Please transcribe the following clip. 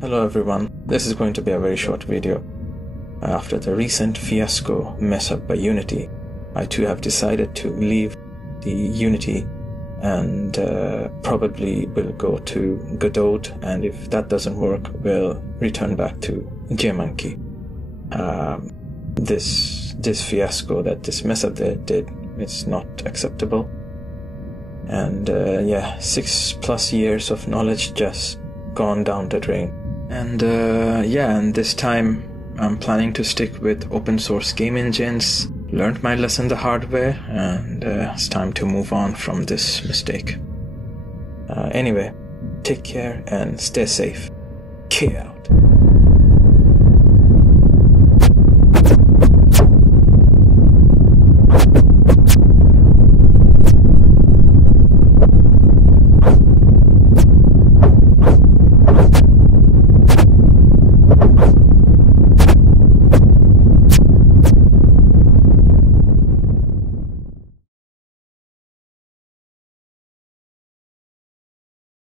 Hello everyone, this is going to be a very short video. After the recent fiasco mess up by Unity, I too have decided to leave the Unity and probably will go to Godot, and if that doesn't work, we'll return back to JMonkey. This fiasco that this mess up there did is not acceptable. And 6+ years of knowledge just gone down the drain. And and this time I'm planning to stick with open source game engines. Learned my lesson the hard way, and it's time to move on from this mistake. Anyway, take care and stay safe. K out.